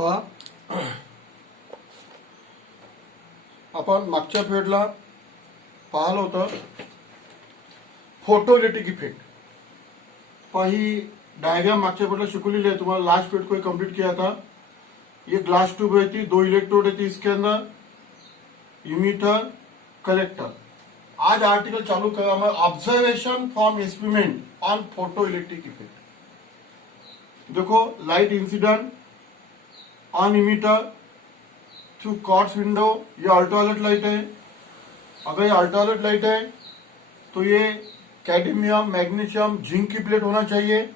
पहा, आपण मागच्या पिरियडला पाहिलं होतं फोटोइलेक्ट्रिक इफेक्ट. पहा, ही डायग्राम मागच्या पिरियडला शिकवलेली है. तुम्हारा लास्ट पिरियड को कंप्लीट किया था. ये ग्लास ट्यूब रहती, 2 इलेक्ट्रोड रहती इसके अंदर, इमीटर, कलेक्टर. आज आर्टिकल चालू करा मैं observation from experiment on photo electric effect. देखो, light incident on emitter through quartz window. ये अल्ट्रावायलेट लाइट है. अगर ये अल्ट्रावायलेट लाइट है तो ये कैडमियम, मैग्नीशियम, जिंक की प्लेट होना चाहिए.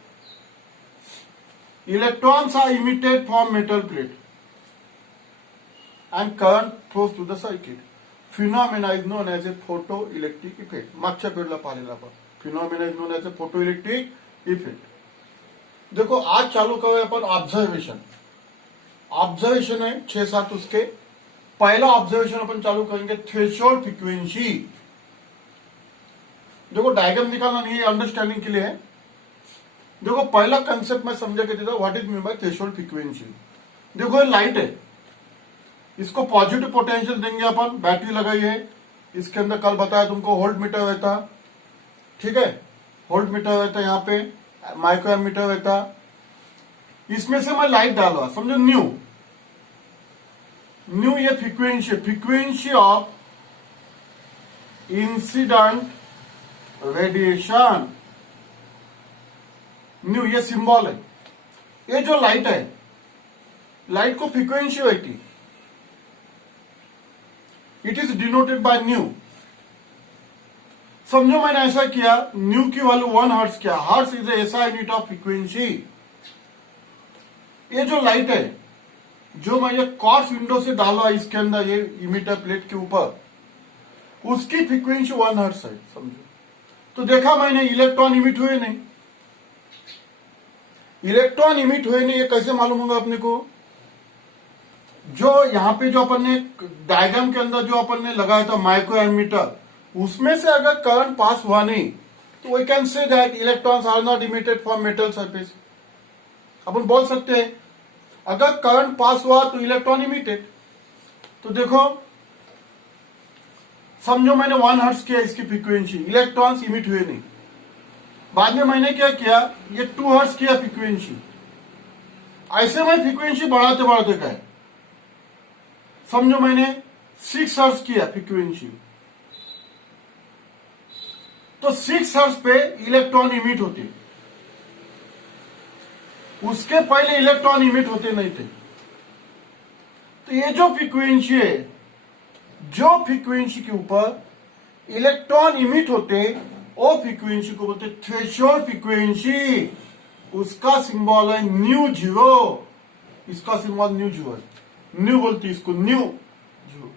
Electrons are emitted from metal plate and current flows through the circuit. Phenomena is known as a photoelectric effect. मागच्या पिरियडला पाहिलेला आपण. Phenomena is known as a photoelectric effect. देखो, आज चालू करें अपन ऑब्जर्वेशन. ऑब्जर्वेशन है 6-7 उसके. पहला ऑब्जर्वेशन अपन चालू करेंगे थ्रेशोल्ड फ्रीक्वेंसी. देखो, डायग्राम निकालना नहीं है, अंडरस्टैंडिंग के लिए है. देखो, पहला कंसेप्ट मैं समझा के देता, what is mean by threshold frequency. देखो, ये लाइट है, इसको पॉजिटिव पोटेंशियल देंगे अपन. बैटरी लगाई है, इसके अंदर कल बताया तुमको होल्ट मीटर रहता. ठीक है, होल्ट मीटर रहता, यहाँ पे माइक्रो मीटर रहता. इसमें से मैं लाइट डाला, समझो, न्यू ये frequency of incident radiation. New ये सिंबल है. ये जो लाइट है, लाइट को फ्रीक्वेंसी रहती, it is denoted by new. समझो, मैंने ऐसा किया, न्यू की वैल्यू 1 हर्ट्ज किया. हर्ट्ज इज ऐसा यूनिट ऑफ फ्रीक्वेंसी. ये जो लाइट है, जो मैं ये क्वार्ट्ज विंडो से डाला इसके अंदर, ये इमीटर प्लेट के ऊपर, उसकी फ्रीक्वेंसी 1 हर्ट्ज है. समझो, तो देखा मैंने, इलेक्ट्रॉन इमिट हुए नहीं. इलेक्ट्रॉन इमिट हुए नहीं, ये कैसे मालूम होगा अपने को? जो यहाँ पे जो अपन ने डायग्राम के अंदर जो अपन ने लगाया था माइक्रो एमीटर, उसमें से अगर करंट पास हुआ नहीं तो we can say that electrons are not emitted from metal surface. अपन बोल सकते हैं अगर करंट पास हुआ तो इलेक्ट्रॉन इमिटेड. तो देखो, समझो मैंने 1 हर्ट्ज किया इसकी फ्रीक्वेंसी, इलेक्ट्रॉन्स इमिट हुए नहीं. बाद में मैंने क्या किया, ये 2 हर्ट्ज किया फ्रीक्वेंसी. ऐसे मैं फ्रीक्वेंसी बढ़ाते बढ़ाते गए. समझो मैंने 6 हर्ट्ज किया फ्रीक्वेंसी, तो 6 हर्ट्ज पे इलेक्ट्रॉन इमिट होते. उसके पहले इलेक्ट्रॉन इमिट होते नहीं थे. तो ये जो फ्रीक्वेंसी है, जो फ्रीक्वेंसी के ऊपर इलेक्ट्रॉन इमिट होते, वो फ्रीक्वेंसी को बोलते थ्रेशोल्ड फ्रीक्वेंसी. उसका सिंबल है न्यू जीरो. इसका सिंबल न्यू जीरो है. न्यू बोलती इसको, न्यू जीरो.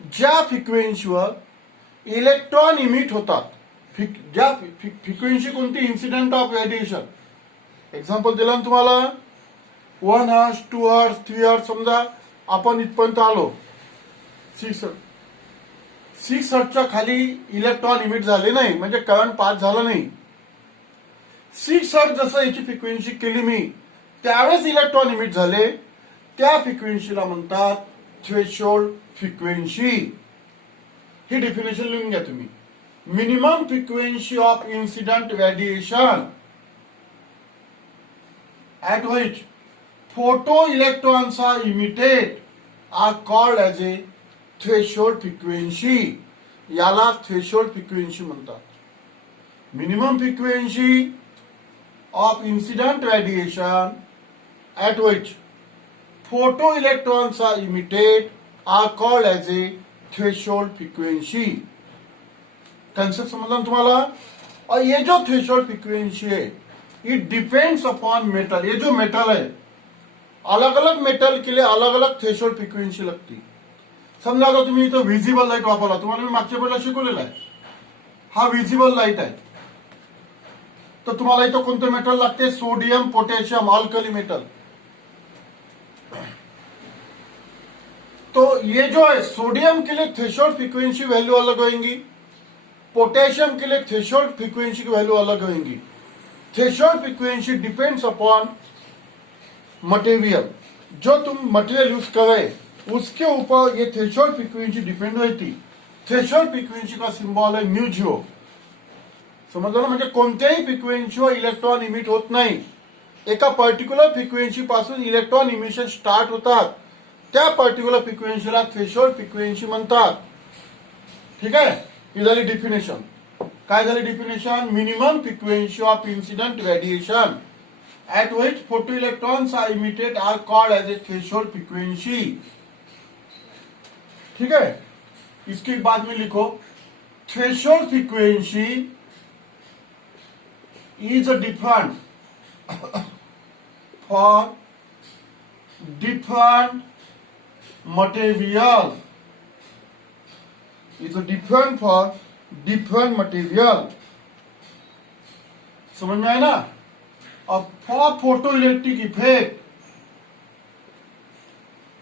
ज्या फ्रिक्वेन्सीवर इलेक्ट्रॉन इमिट होतात, ज्या फ्रिक्वेन्सी कोणती, इन्सिडेंट ऑफ रेडिएशन. एक्झाम्पल दिलं ना तुम्हाला, 1 हर्ट्ज, 2 हर्ट्ज, 3 हर्ट्ज. समजा आपण इथपर्यंत आलो 6 हर्ट्जच्या खाली इलेक्ट्रॉन इमिट झाले नाही, म्हणजे करंट पास झाला नाही. 6 हर्ट्ज जसं याची फ्रिक्वेन्सी केली मी, त्यावेळेस इलेक्ट्रॉन इमिट झाले, त्या फ्रिक्वेन्सीला म्हणतात थ्रेशोल्ड फ्रिक्वेन्सी. ही डेफिनेशन लिहून घ्या तुम्ही. Minimum frequency of incident radiation at which photo electrons are emitted are called as a threshold frequency. याला threshold frequency म्हणतात. Minimum frequency of incident radiation at which photo electrons are emitted are called as a threshold frequency. Concept समझना तुम्हाला. और ये जो threshold frequency है, it depends upon metal. ये जो मेटल है, अलग अलग मेटल के लिए अलग अलग थ्रेशोल्ड फ्रीक्वेंसी लगती. समजा आता तुम्ही इथं व्हिजिबल लाईट वापरला, तुम्हाला मी मागच्या वेळेला शिकवलेला आहे. हा व्हिजिबल लाईट आहे, तर तुम्हाला इथं कोणतं मेटल लागते, सोडियम, पोटॅशियम, अल्कली मेटल. तो ये जो है, सोडियम के लिए थ्रेशोल्ड फ्रीक्वेंसी वैल्यू अलग होंगी, पोटेशियम के लिए थ्रेशोल्ड फ्रीक्वेंसी की वैल्यू अलग होंगी. Threshold frequency depends upon material, जो तुम मटेरियल यूज कर रहे उसके ऊपर ये थ्रेशोल्ड फ्रीक्वेंसी डिपेंड होती. थ्रेशोल्ड फ्रीक्वेंसी का सिंबल है न्यू झिरो. समजलं ना, म्हणजे कोणत्याही फ्रिक्वेन्सीवर इलेक्ट्रॉन इमिट होत नाही. एका पर्टिक्युलर फ्रिक्वेन्सी पासून इलेक्ट्रॉन इमिशन स्टार्ट होतात. त्या पर्टिक्युलर फ्रिक्वेन्सीला थ्रेशोल्ड फ्रिक्वेन्सी म्हणतात. ठीक आहे, ही झाली डिफिनेशन. काय झाली definition? Minimum frequency of incident radiation at which photoelectrons are emitted are called as a threshold frequency. ठीक है, इसके बाद में लिखो threshold frequency is a different for different material. Is a different for different material. समझ में आया ना? अब फॉर फोटो इलेक्ट्रिक इफेक्ट,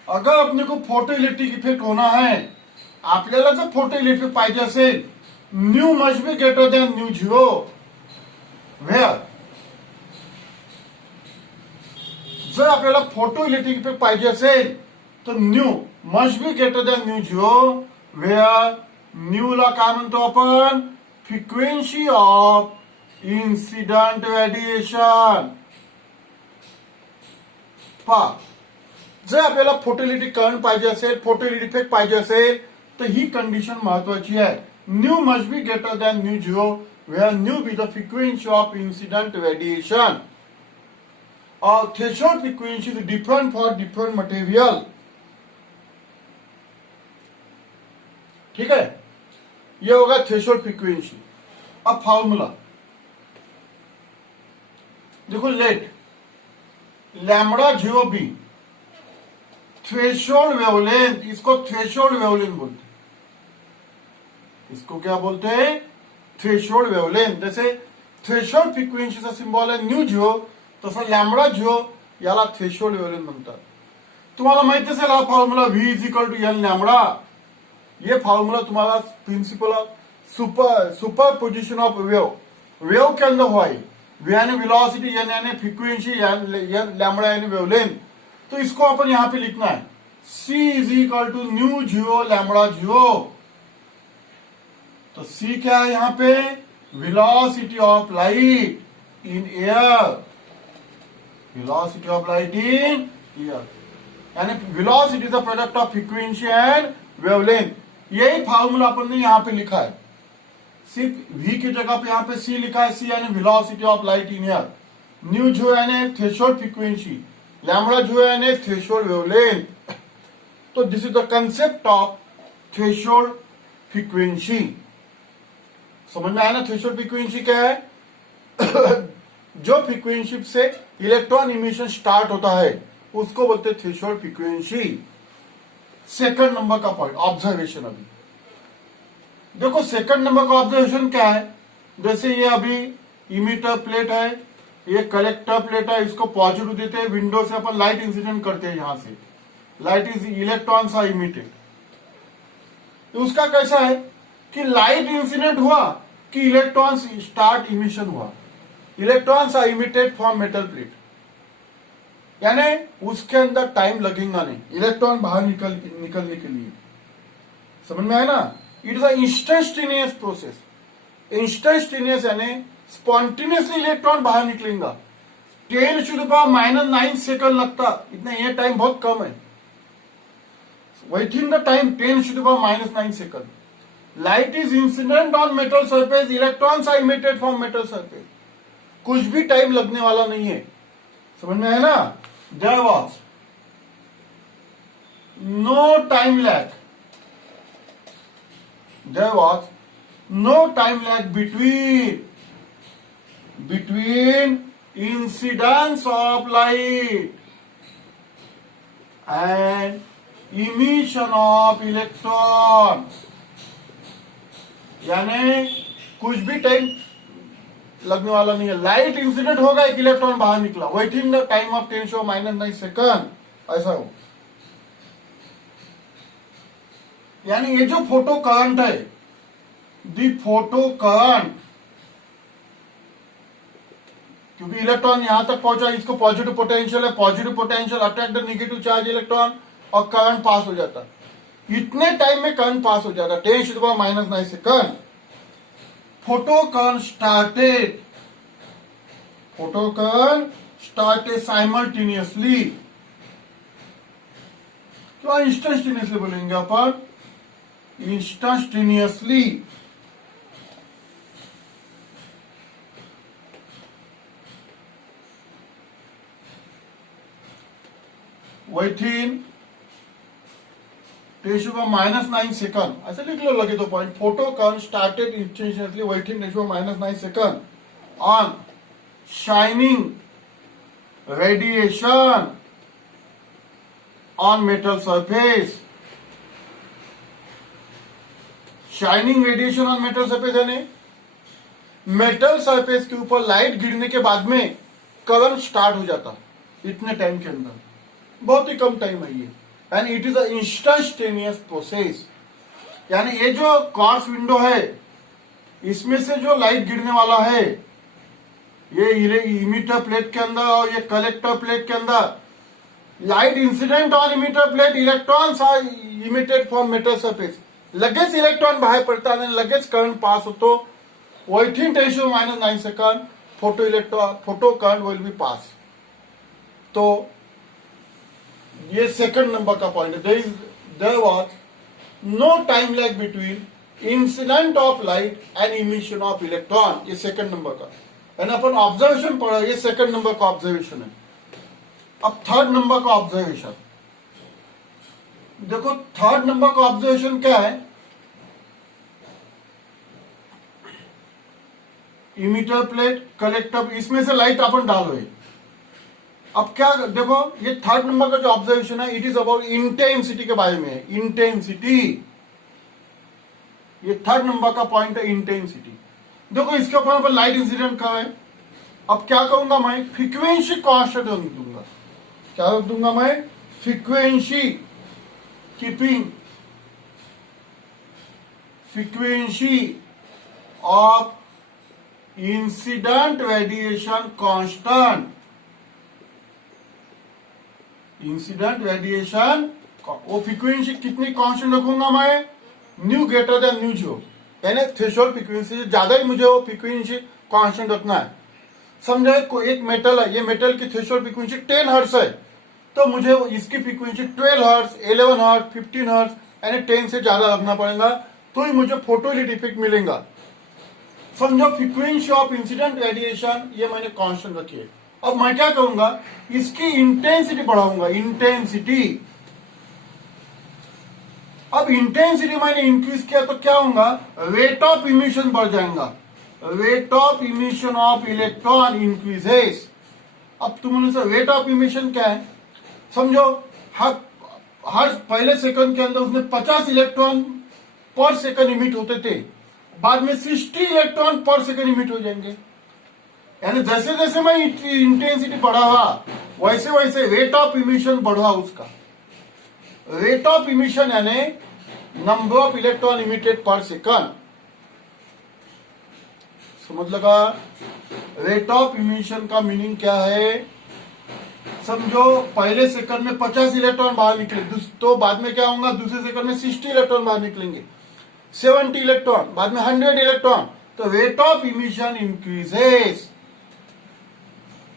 अगर अपने को फोटो इलेक्ट्रिक इफेक्ट होना है, आपल्याला जर फोटो इलेक्ट्रिक पाहिजे असेल, nu must be greater than nu zero. Where जर आपल्याला फोटो इलेक्ट्रिक इफेक्ट पाहिजे असेल तर nu must be greater than nu zero. Where nu ला काय म्हणतो आपण? Frequency of incident radiation. पहा, जर आपल्याला फोटो इलेक्ट्रिक करंट पाहिजे असेल, फोटो इलेक्ट्रिक इफेक्ट पाहिजे असेल तर ही कंडिशन महत्वाची आहे. Nu must be greater than nu zero, where nu be the frequency of incident radiation. और threshold frequency is different for different material. ठीक है, ये होगा थ्रेशोल्ड फ्रीक्वेंसी. अब फॉर्मूला देखो, let lambda zero be threshold wavelength, इसको threshold wavelength बोलते हैं. इसको क्या बोलते हैं? Threshold wavelength. जैसे थ्रेशोल्ड फ्रिक्वेन्सीचा सिंबल आहे न्यू झिरो, तसं लॅम्बडा झिरो याला थ्रेशोल्ड वेवलेंथ म्हणतात. तुम्हाला माहिती असेल हा formula V is equal to n lambda. ये फॉर्मूला तुम्हारा principle of super position of wave अंदर हुआ है. वी यानी वेलोसिटी, एन यानी फ्रीक्वेंसी, लैम्बडा यानी वेवलेंथ. तो इसको अपन यहां पे लिखना है C is equal to nu zero lambda zero. तो सी क्या है यहां पे? Velocity of light in air. Velocity of light in air यानी velocity is the product of frequency and wavelength. यही फॉर्मूला अपन ने यहां पे लिखा है. सिर्फ वी की जगह पे यहां पे सी लिखा है. सी यानी velocity of light in air, new जो यानी थ्रेशोल्ड फ्रीक्वेंसी, लैम्बडा जो यानी थ्रेशोल्ड वेवलेंथ. तो this is the concept of threshold frequency. समझ में आया ना? थ्रेशोल्ड फ्रीक्वेंसी क्या है? जो फ्रीक्वेंसी से इलेक्ट्रॉन इमिशन स्टार्ट होता है उसको बोलते हैं थ्रेशोल्ड फ्रीक्वेंसी. सेकंड नंबर का पॉइंट ऑब्जर्वेशन. अभी देखो सेकंड नंबर का ऑब्जर्वेशन क्या है? जैसे ये अभी इमिटर प्लेट है, ये कलेक्टर प्लेट है, इसको पॉजिटिव देते हैं, विंडो से अपन लाइट इंसिडेंट करते हैं. यहां से light is electrons are emitted. तो उसका कैसा है कि लाइट इंसिडेंट हुआ कि इलेक्ट्रॉन्स स्टार्ट इमिशन हुआ. Electrons are emitted from metal plate, यानी उसके अंदर टाइम लगेगा नहीं इलेक्ट्रॉन बाहर निकलने के लिए. समझ में आया ना? It is a instantaneous process. Instantaneous यानी स्पॉन्टेनियसली इलेक्ट्रॉन बाहर निकलेगा. 10⁻⁹ सेकंड लगता. इतना ये टाइम बहुत कम है. Within the time 10⁻⁹ second. Light is incident on metal surface, electrons are emitted from metal surface. कुछ भी टाइम लगने वाला नहीं है. समझ में आया ना? There was no time lag. There was no time lag between incidence of light and emission of electron. यानी कुछ भी टाइम लगने वाला नहीं है. लाइट इंसिडेंट होगा, एक इलेक्ट्रॉन बाहर निकला, within the time of 10⁻⁹ second. ऐसा हो. यानी ये जो फोटो करंट है, दी फोटो करंट क्योंकि इलेक्ट्रॉन यहां तक पहुंचा, इसको पॉजिटिव पोटेंशियल है, positive potential attract the negative charge electron और करंट पास हो जाता। इतने टाइम में करंट पास हो जाता, 10⁻⁹ सेकंड। फोटोकॉन स्टार्टेड साइमल्टेनियसली, तो इंस्टेंटेनियसली बोलेंगे अपन, इंस्टेंटेनियसली। within 10⁻⁹ सेकंड, ऐसे लिख लो लगे तो point. Photocurrent started instantaneously within 10⁻⁹ second on shining radiation on metal surface. Shining radiation on metal surface यानी मेटल सरफेस के ऊपर लाइट गिरने के बाद में करंट स्टार्ट हो जाता इतने टाइम के अंदर, बहुत ही कम टाइम है ये। And it is a instantaneous process, यानी ये जो क्वार्ट्ज विंडो है इसमें से जो लाइट गिरने वाला है ये इमिटर प्लेट के अंदर और ये कलेक्टर प्लेट के अंदर, light incident on emitter plate, electrons are emitted from metal surface. लगेच इलेक्ट्रॉन बाहेर पडतात आणि लगेच करंट पास होतो। within 10⁻⁹ second photo current will be pass. तो ये सेकंड नंबर का पॉइंट है। There was no time lag between incident of light and emission of electron, ये सेकंड नंबर का। यानी अपन ऑब्जर्वेशन पढ़ा, ये सेकंड नंबर का ऑब्जर्वेशन है। अब थर्ड नंबर का ऑब्जर्वेशन देखो, थर्ड नंबर का ऑब्जर्वेशन क्या है? इमिटर प्लेट, कलेक्टर, इसमें से लाइट अपन डालो। अब क्या देखो, ये थर्ड नंबर का जो ऑब्जर्वेशन है इट इज अबाउट इंटेंसिटी के बारे में है। इंटेंसिटी, ये थर्ड नंबर का पॉइंट है, इंटेंसिटी। देखो इसके ऊपर अपन लाइट इंसिडेंट कर रहे हैं। अब क्या करूंगा मैं? फ्रीक्वेंसी कांस्टेंट रख दूंगा। क्या रख दूंगा मैं? Frequency, keeping frequency of incident radiation constant. Incident radiation वो फ्रीक्वेंसी कितनी कांस्टेंट रखूंगा मैं? New greater than mu zero, यानी थ्रेशोल्ड फ्रीक्वेंसी से ज्यादा ही मुझे वो फ्रीक्वेंसी कांस्टेंट रखना है। समझो एक मेटल है, ये मेटल की थ्रेशोल्ड फ्रीक्वेंसी 10 हर्ट्ज है, तो मुझे इसकी फ्रीक्वेंसी 12 हर्ट्ज, 11 हर्ट्ज, 15 हर्ट्ज यानी 10 से ज्यादा रखना पड़ेगा, तो ही मुझे फोटोलिट इफेक्ट मिलेगा। समझो फ्रीक्वेंसी ऑफ इंसिडेंट रेडिएशन ये मैंने कांस्टेंट रखी है। अब मैं क्या करूंगा? इसकी इंटेंसिटी बढ़ाऊंगा, इंटेंसिटी। अब इंटेंसिटी मैंने इंक्रीज किया तो क्या होगा? रेट ऑफ इमिशन बढ़ जाएगा। Rate of emission of electron increases. अब तुमने से रेट ऑफ इमिशन क्या है? समझो हर पहले सेकंड के अंदर उसमें 50 इलेक्ट्रॉन पर सेकंड इमिट होते थे, बाद में 60 इलेक्ट्रॉन पर सेकंड इमिट हो जाएंगे। यानी जैसे जैसे मैं इंटेंसिटी बढ़ावा वैसे वैसे रेट ऑफ इमिशन बढ़ा उसका। रेट ऑफ इमिशन यानी नंबर ऑफ इलेक्ट्रॉन इमिटेड पर सेकंड, समझ लगा? रेट ऑफ इमिशन का मीनिंग क्या है? समझो पहले सेकंड में 50 इलेक्ट्रॉन बाहर निकले, तो बाद में क्या होगा? दूसरे सेकंड में 60 इलेक्ट्रॉन बाहर निकलेंगे, 70 इलेक्ट्रॉन, बाद में 100 इलेक्ट्रॉन, तो रेट ऑफ इमिशन इंक्रीजेस।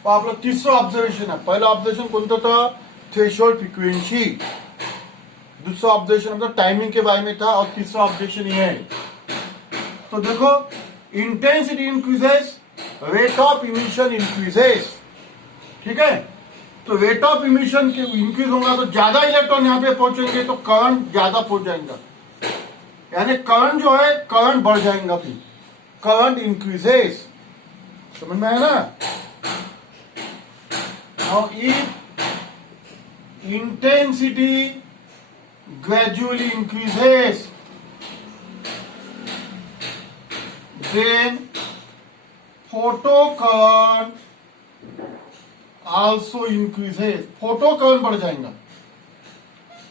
तो आपला तीसरा ऑब्जर्वेशन है। पहला ऑब्जर्वेशन कोणता था? Threshold frequency. दूसरा ऑब्जर्वेशन मतलब टाइमिंग के बारे में था, और तीसरा ऑब्जर्वेशन ये है। तो देखो, intensity increases, rate of emission increases. ठीक है, तो रेट ऑफ इमिशन इंक्रीज होगा तो ज्यादा इलेक्ट्रॉन यहां पे पहुंचेंगे, तो करंट ज्यादा पहुंच जाएगा, यानी करंट जो है करंट बढ़ जाएगा, फिर करंट इंक्रीजेस। समझ में है ना? Now, if intensity gradually increases, then photocurrent also increases. photocurrent बढ़ जाएगा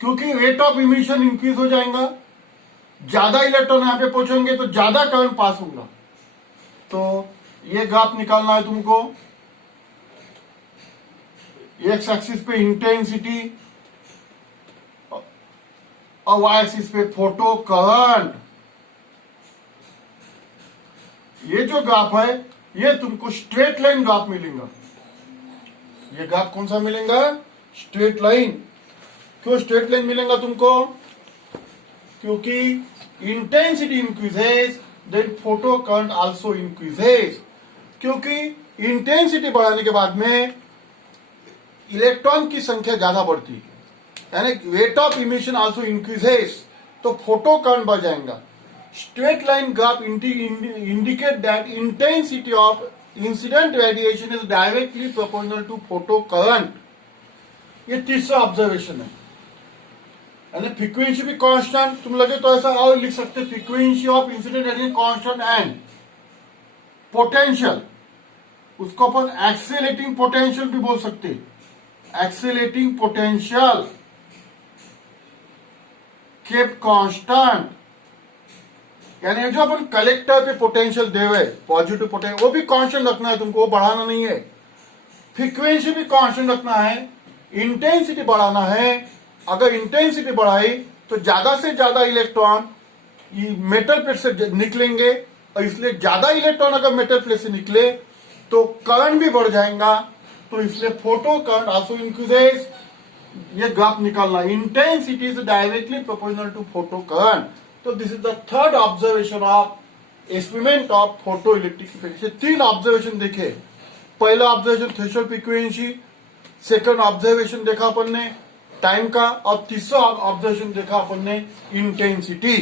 क्योंकि रेट ऑफ इमिशन इंक्रीज हो जाएगा, ज्यादा इलेक्ट्रॉन यहां पे पहुंचेंगे तो ज्यादा करंट पास होगा। तो ये ग्राफ निकालना है तुमको। एक्स एक्सिस पे इंटेंसिटी और वाई एक्सिस पे फोटो करंट। ये जो ग्राफ है ये तुमको स्ट्रेट लाइन ग्राफ मिलेगा। ये ग्राफ कौन सा मिलेगा? Straight line. क्यों स्ट्रेट लाइन मिलेगा तुमको? क्योंकि intensity increases then photo current also increases. क्योंकि इंटेंसिटी बढ़ाने के बाद में इलेक्ट्रॉन की संख्या ज्यादा बढ़ती है, यानी rate of emission also increases, तो फोटो करंट बढ़ जाएगा। Straight line graph indicate that intensity of incident radiation is directly proportional to photo current. ये तीसरा ऑब्जर्वेशन है। यानी फ्रीक्वेंसी भी कांस्टेंट, तुम लगे तो ऐसा और लिख सकते, frequency of incident radiation constant and potential, उसको अपन एक्सेलेटिंग पोटेंशियल भी बोल सकते। एक्सेलेटिंग पोटेंशियल केप कांस्टेंट, यानी जो अपन कलेक्टर पे पोटेंशियल देवे पॉजिटिव पोटेंशियल, वो भी कांस्टेंट रखना है तुमको, वो बढ़ाना नहीं है। फ्रीक्वेंसी भी कांस्टेंट रखना है, इंटेंसिटी बढ़ाना है। अगर इंटेंसिटी बढ़ाई तो ज्यादा से ज्यादा इलेक्ट्रॉन मेटल प्लेट से निकलेंगे, और इसलिए ज्यादा इलेक्ट्रॉन अगर मेटल प्लेट से निकले तो करंट भी बढ़ जाएगा, तो इसलिए फोटो करंट आल्सो इंक्रीजेज। ये ग्राफ निकालना, intensity is directly proportional to photo current. तो this is the third observation of experiment of photo electric effect. 3 observation देखे। पहला observation threshold frequency, second observation देखा अपन ने टाइम का, और तीसरा ऑब्जर्वेशन देखा अपन ने इंटेंसिटी।